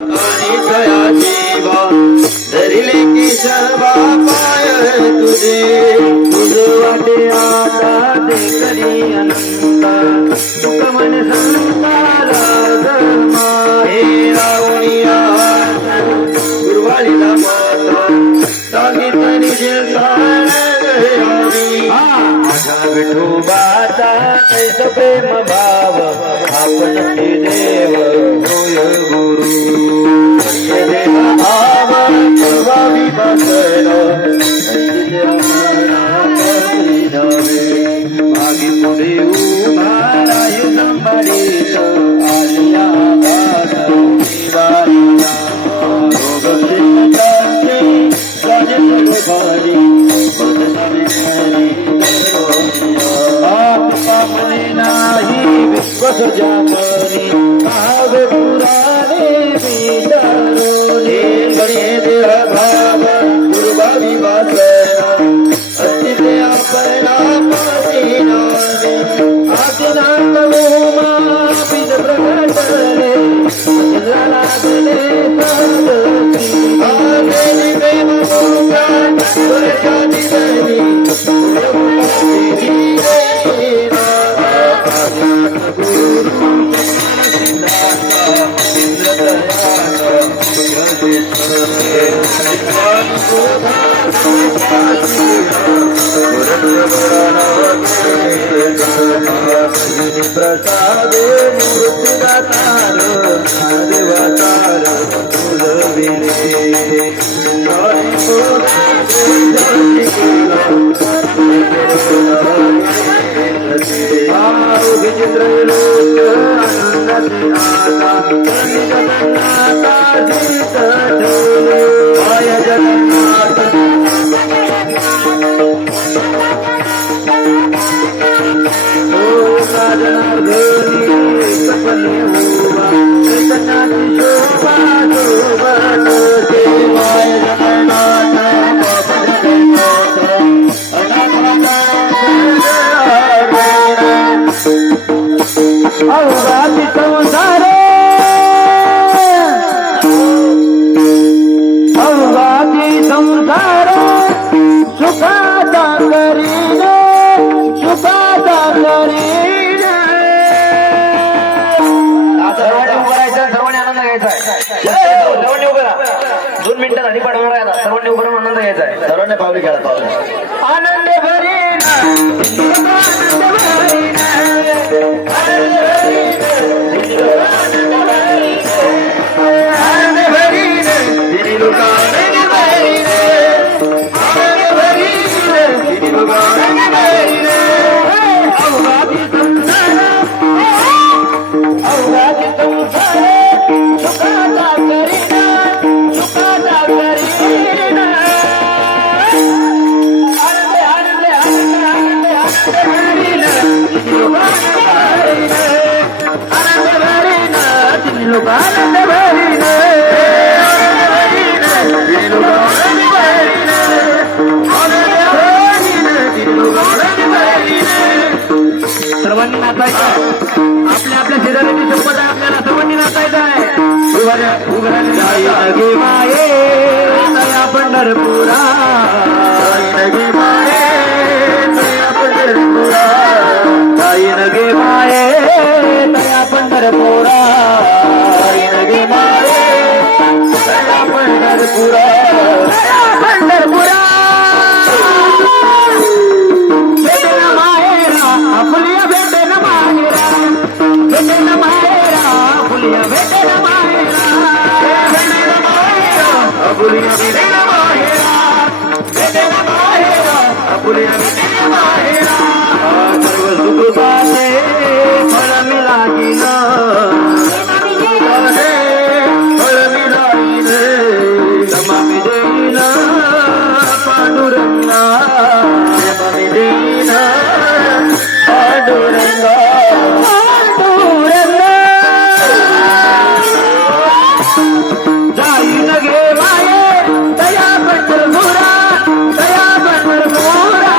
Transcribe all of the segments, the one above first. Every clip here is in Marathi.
आणि तया जीवा धरिले केशवा पाय तुझे तुझ वाटे आता देखणी अनंत सुख मन संताला धर्मा हे रावणिया गुरुवालीला माता सांगितली जिल्हाण गयावी माझा विठोबाचा ऐस प्रेम भाव आपण देव होय गुरु देवा भाव प्रभावी बसला मागे पुढे उभा राही संभाळीत आलिया दिवाळीला मने नाही विश्वस जामनी काव्य पुराणे विचारोने बने देह भाव दुर्भावी वासना अस्तित्व अपना पासीना आज्ञांत उमा बीज प्रकटले लागले तत्ती आलेली प्रेम मुक्ता वर्षादी जनी प्रसाद मूर्तिदातार देवतार विचित्र जगन्नाथ सर्वांनी उभं राहून आनंद घ्यायचा आहे. सर्वांनी पावली खेळा पावली आनंद भरी सर्वांनी नाचायचं आपल्या आपल्या शेजाऱ्याची संपदा आपल्याला सर्वांनी नाचायचं आहे. पंढरपुरा गे माये तया पंढरपुरा पंढरपुरा पंढरपुरा फुलिया भेटे न माहेरा भेटे न माहेरा फुलिया भेटे न माहेरा फुलिया भेटे न माहेरा भेटे न माहेरा फुलिया भेटे न माहेरा सर्व सुखदाते फळ मिळाली ना फळ मिळाली तमामी देईना पांडुरंगा तमामी देईना पांडुरंगा पांडुरंगा जाईन गे माये दया पंढरपुरा दया पंढरपुरा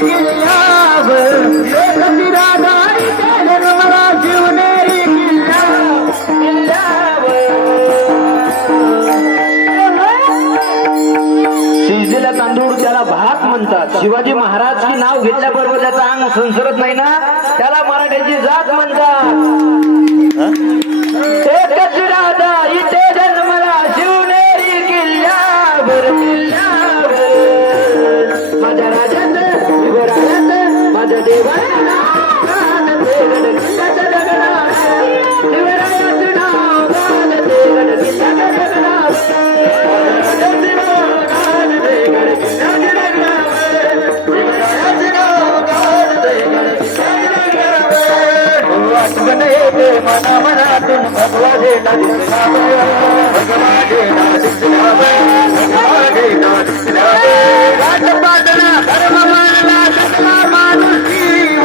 किल्ल्यावर कशी राधा इथे जन्मला शिवनेरी शिजलेला तांदूळ त्याला भात म्हणतात. शिवाजी महाराज की नाव घेतल्याबरोबर त्याचा अंग संसरत नाही ना, त्याला मराठ्याची जात म्हणतात. एकच राधा इथे जन्मला शिवनेरी किल्ल्यावर माझ्या राजात शिवरायात माझ्या देवाचं नाव गाणं गडकिल्ल्याच्या दगडावर शिवरायाचं नाव गाणं गडकिल्ल्याच्या दगडावर राजाचं नाव गाणं गडकिल्ल्याच्या दगडावर शिवरायाचं नाव गाणं गडकिल्ल्याच्या दगडावर आठवण येते मना मनातून भगवादेला दिसलावं भगवादेला दिसलावं भगवादेला दिसलावं राजपाटणा धर्म मानला जगला माणूस जीव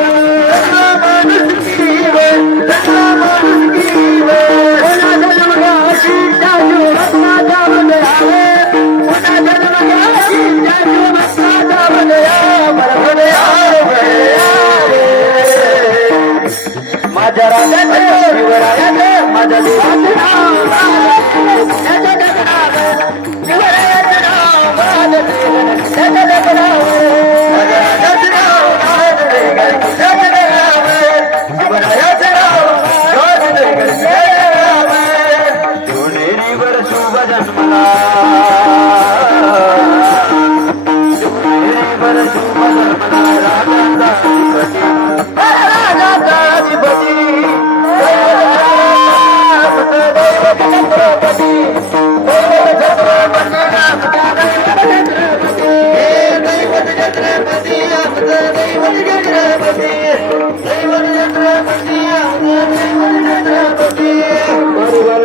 जगला माणूस जीव कोणा जन्मगाशी जाजू भस्माचा बदलावे कोणा जन्मगाशी जाजू भस्माचा बदलावे माझ्या राजाचं शिवरायाचं माझ्या देवाचं नाव त्याच्या दगडावर शिवरायाचं नाव त्याच्या दगडावर माझ्या राजाचं नाव त्याच्या दगडावर शिवरायाचं नाव त्याच्या दगडावर शिवनेरीवर शुभ जन्मला शिवनेरीवर शुभ जन्मला राजाचा अधिपती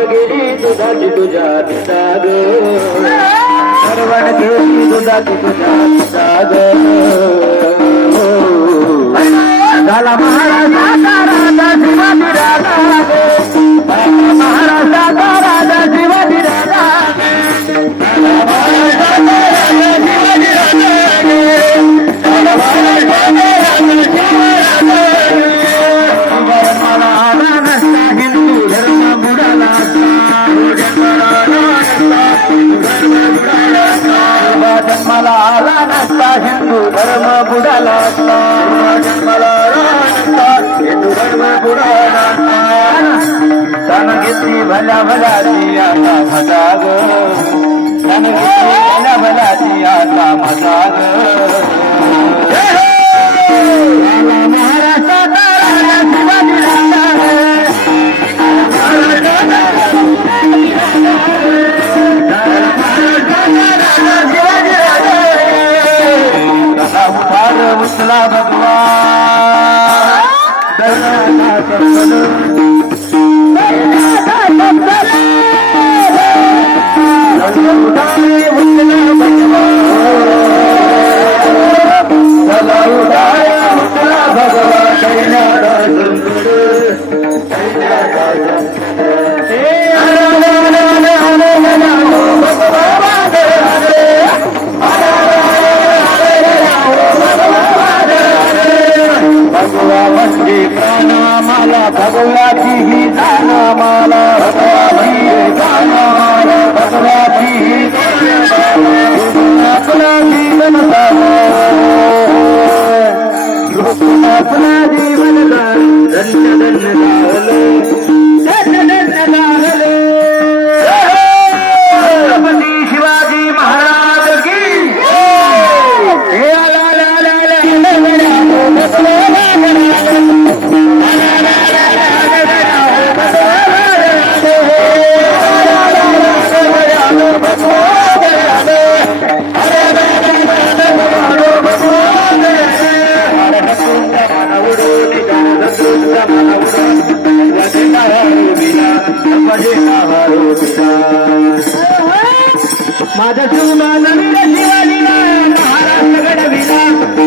गेली दुधाची तुझ्या पिता ग परवान गेली दुधाची तुझ्या पिता ग झाला महाराजाचा राजा शिवाजी राजा महाराजाचा राजा शिवाजी राजा महाराजाचा राजा शिवाजी जन्माला आला नसता हिंदू धर्म बुडाला असता जन्माला आला नसता हिंदू धर्म बुडाला असता जन्माला हिंदू धर्म बुडाला तन घेतली भल्या भल्याची आता मजा ग तन घेतली भल्या भल्याची आता मजा ग महाराष्ट्राचा राजा शिवाजी राजा उचला भगवान भगवाची ही जाण मला भगवाची ही आपला जीवन आपला जीवन धन्य धन्य छत्रपती शिवाजी महाराज की माझ्या शिवला नवीन शिवाजीला महाराष्ट्र घडविला